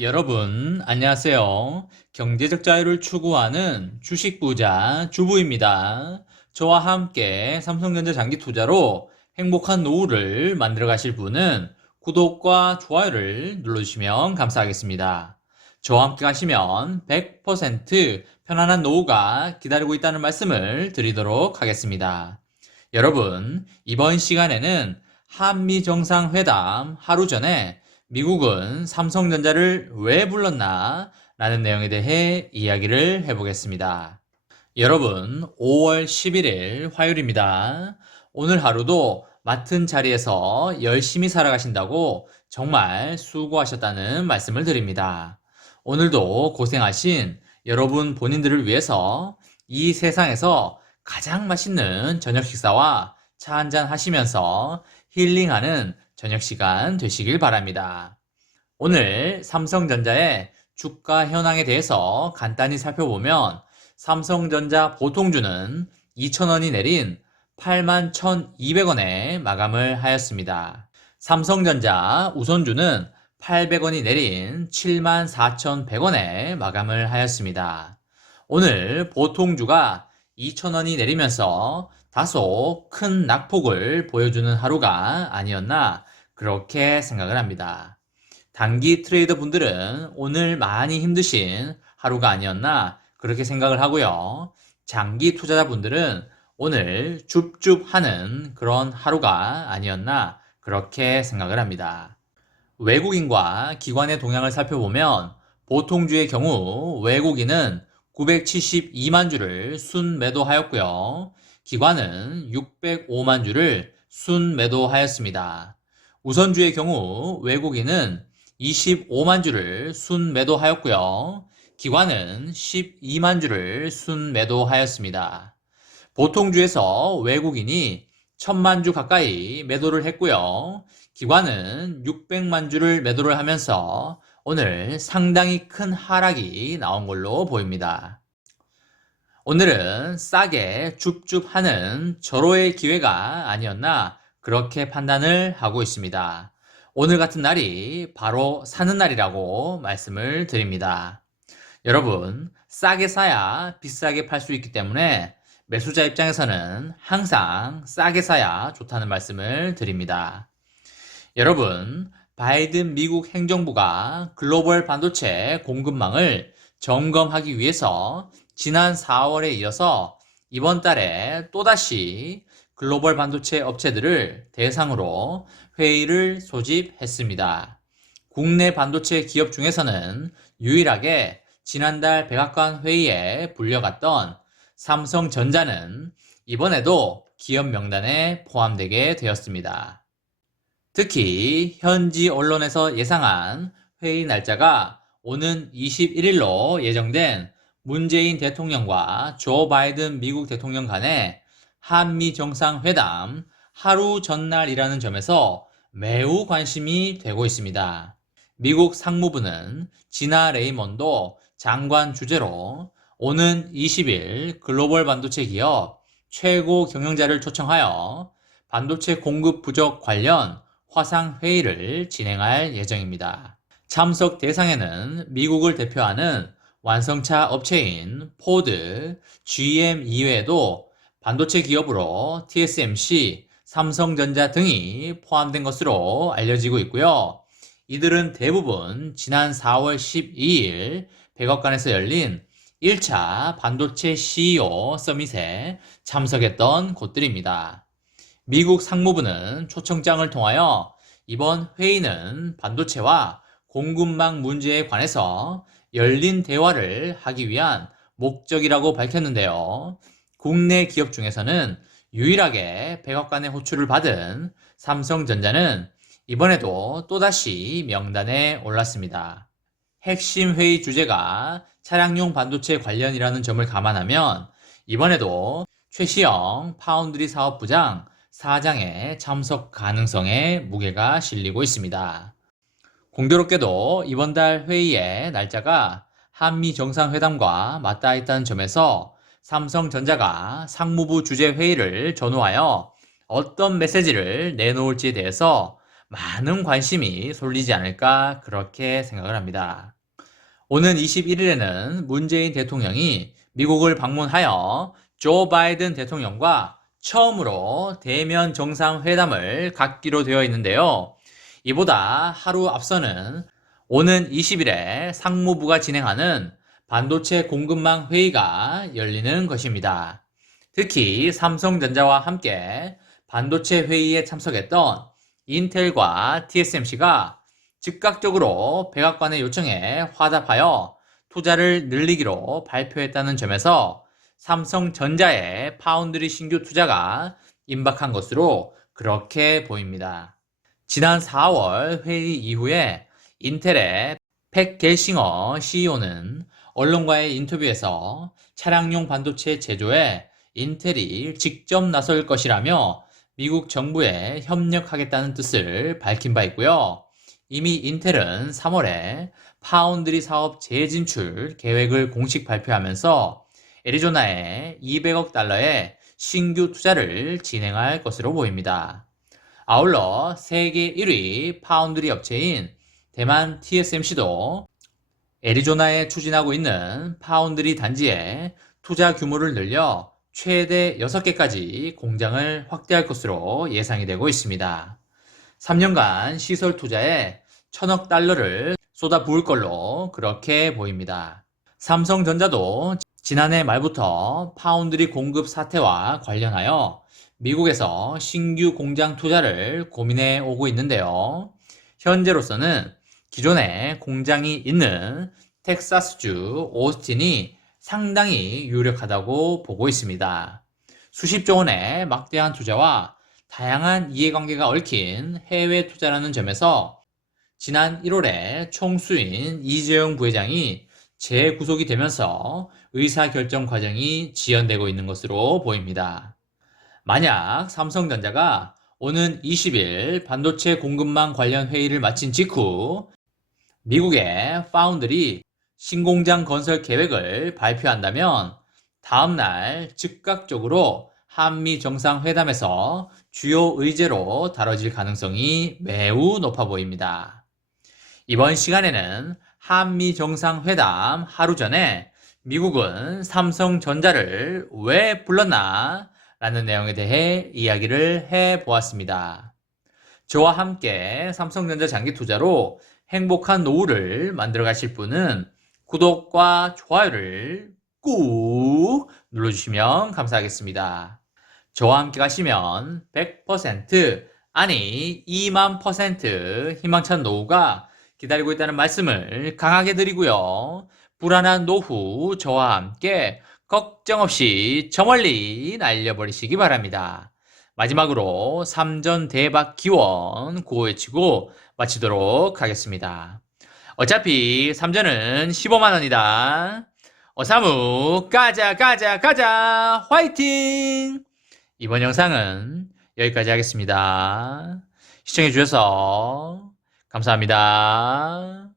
여러분, 안녕하세요. 경제적 자유를 추구하는 주식 부자 주부입니다. 저와 함께 삼성전자 장기 투자로 행복한 노후를 만들어 가실 분은 구독과 좋아요를 눌러주시면 감사하겠습니다. 저와 함께 가시면 100% 편안한 노후가 기다리고 있다는 말씀을 드리도록 하겠습니다. 여러분, 이번 시간에는 한미 정상회담 하루 전에 미국은 삼성전자를 왜 불렀나? 라는 내용에 대해 이야기를 해보겠습니다. 여러분, 5월 11일 화요일입니다. 오늘 하루도 맡은 자리에서 열심히 살아가신다고 정말 수고하셨다는 말씀을 드립니다. 오늘도 고생하신 여러분 본인들을 위해서 이 세상에서 가장 맛있는 저녁 식사와 차 한잔 하시면서 힐링하는 저녁 시간 되시길 바랍니다. 오늘 삼성전자의 주가 현황에 대해서 간단히 살펴보면 삼성전자 보통주는 2,000원이 내린 81,200원에 마감을 하였습니다. 삼성전자 우선주는 800원이 내린 74,100원에 마감을 하였습니다. 오늘 보통주가 2,000원이 내리면서 다소 큰 낙폭을 보여주는 하루가 아니었나 그렇게 생각을 합니다. 단기 트레이더 분들은 오늘 많이 힘드신 하루가 아니었나 그렇게 생각을 하고요. 장기 투자자 분들은 오늘 줍줍하는 그런 하루가 아니었나 그렇게 생각을 합니다. 외국인과 기관의 동향을 살펴보면 보통주의 경우 외국인은 972만 주를 순매도하였고요. 기관은 605만 주를 순매도하였습니다. 우선주의 경우 외국인은 25만 주를 순매도하였고요. 기관은 12만 주를 순매도하였습니다. 보통주에서 외국인이 1000만 주 가까이 매도를 했고요. 기관은 600만 주를 매도를 하면서 오늘 상당히 큰 하락이 나온 걸로 보입니다. 오늘은 싸게 줍줍하는 절호의 기회가 아니었나 그렇게 판단을 하고 있습니다. 오늘 같은 날이 바로 사는 날이라고 말씀을 드립니다. 여러분, 싸게 사야 비싸게 팔 수 있기 때문에 매수자 입장에서는 항상 싸게 사야 좋다는 말씀을 드립니다. 여러분, 바이든 미국 행정부가 글로벌 반도체 공급망을 점검하기 위해서 지난 4월에 이어서 이번 달에 또다시 글로벌 반도체 업체들을 대상으로 회의를 소집했습니다. 국내 반도체 기업 중에서는 유일하게 지난달 백악관 회의에 불려갔던 삼성전자는 이번에도 기업 명단에 포함되게 되었습니다. 특히 현지 언론에서 예상한 회의 날짜가 오는 21일로 예정된 문재인 대통령과 조 바이든 미국 대통령 간의 한미 정상회담 하루 전날이라는 점에서 매우 관심이 되고 있습니다. 미국 상무부는 지나 레이먼도 장관 주재로 오는 20일 글로벌 반도체 기업 최고 경영자를 초청하여 반도체 공급 부족 관련 화상회의를 진행할 예정입니다. 참석 대상에는 미국을 대표하는 완성차 업체인 포드, GM 이외에도 반도체 기업으로 TSMC, 삼성전자 등이 포함된 것으로 알려지고 있고요. 이들은 대부분 지난 4월 12일 백악관에서 열린 1차 반도체 CEO 서밋에 참석했던 곳들입니다. 미국 상무부는 초청장을 통하여 이번 회의는 반도체와 공급망 문제에 관해서 열린 대화를 하기 위한 목적이라고 밝혔는데요. 국내 기업 중에서는 유일하게 백악관의 호출을 받은 삼성전자는 이번에도 또다시 명단에 올랐습니다. 핵심 회의 주제가 차량용 반도체 관련이라는 점을 감안하면 이번에도 최시영 파운드리 사업부장 사장의 참석 가능성에 무게가 실리고 있습니다. 공교롭게도 이번 달 회의의 날짜가 한미 정상회담과 맞닿아 있다는 점에서 삼성전자가 상무부 주재 회의를 전후하여 어떤 메시지를 내놓을지에 대해서 많은 관심이 쏠리지 않을까 그렇게 생각을 합니다. 오는 21일에는 문재인 대통령이 미국을 방문하여 조 바이든 대통령과 처음으로 대면 정상회담을 갖기로 되어 있는데요. 이보다 하루 앞서는 오는 20일에 상무부가 진행하는 반도체 공급망 회의가 열리는 것입니다. 특히 삼성전자와 함께 반도체 회의에 참석했던 인텔과 TSMC가 즉각적으로 백악관의 요청에 화답하여 투자를 늘리기로 발표했다는 점에서 삼성전자의 파운드리 신규 투자가 임박한 것으로 그렇게 보입니다. 지난 4월 회의 이후에 인텔의 팩 겔싱어 CEO는 언론과의 인터뷰에서 차량용 반도체 제조에 인텔이 직접 나설 것이라며 미국 정부에 협력하겠다는 뜻을 밝힌 바 있고요. 이미 인텔은 3월에 파운드리 사업 재진출 계획을 공식 발표하면서 애리조나에 200억 달러의 신규 투자를 진행할 것으로 보입니다. 아울러 세계 1위 파운드리 업체인 대만 TSMC도 애리조나에 추진하고 있는 파운드리 단지에 투자 규모를 늘려 최대 6개까지 공장을 확대할 것으로 예상이 되고 있습니다. 3년간 시설 투자에 1,000억 달러를 쏟아부을 걸로 그렇게 보입니다. 삼성전자도 지난해 말부터 파운드리 공급 사태와 관련하여 미국에서 신규 공장 투자를 고민해 오고 있는데요. 현재로서는 기존에 공장이 있는 텍사스주 오스틴이 상당히 유력하다고 보고 있습니다. 수십조 원의 막대한 투자와 다양한 이해관계가 얽힌 해외 투자라는 점에서 지난 1월에 총수인 이재용 부회장이 재구속이 되면서 의사결정 과정이 지연되고 있는 것으로 보입니다. 만약 삼성전자가 오는 20일 반도체 공급망 관련 회의를 마친 직후 미국의 파운드리 신공장 건설 계획을 발표한다면 다음날 즉각적으로 한미 정상회담에서 주요 의제로 다뤄질 가능성이 매우 높아 보입니다. 이번 시간에는 한미 정상회담 하루 전에 미국은 삼성전자를 왜 불렀나 라는 내용에 대해 이야기를 해보았습니다. 저와 함께 삼성전자 장기 투자로 행복한 노후를 만들어 가실 분은 구독과 좋아요를 꾹 눌러주시면 감사하겠습니다. 저와 함께 가시면 100% 아니 20000% 희망찬 노후가 기다리고 있다는 말씀을 강하게 드리고요. 불안한 노후 저와 함께 걱정 없이 저 멀리 날려버리시기 바랍니다. 마지막으로 3전 대박 기원 구호외치고 마치도록 하겠습니다. 어차피 3전은 15만원이다. 어사무 가자 가자 가자 화이팅! 이번 영상은 여기까지 하겠습니다. 시청해주셔서 감사합니다.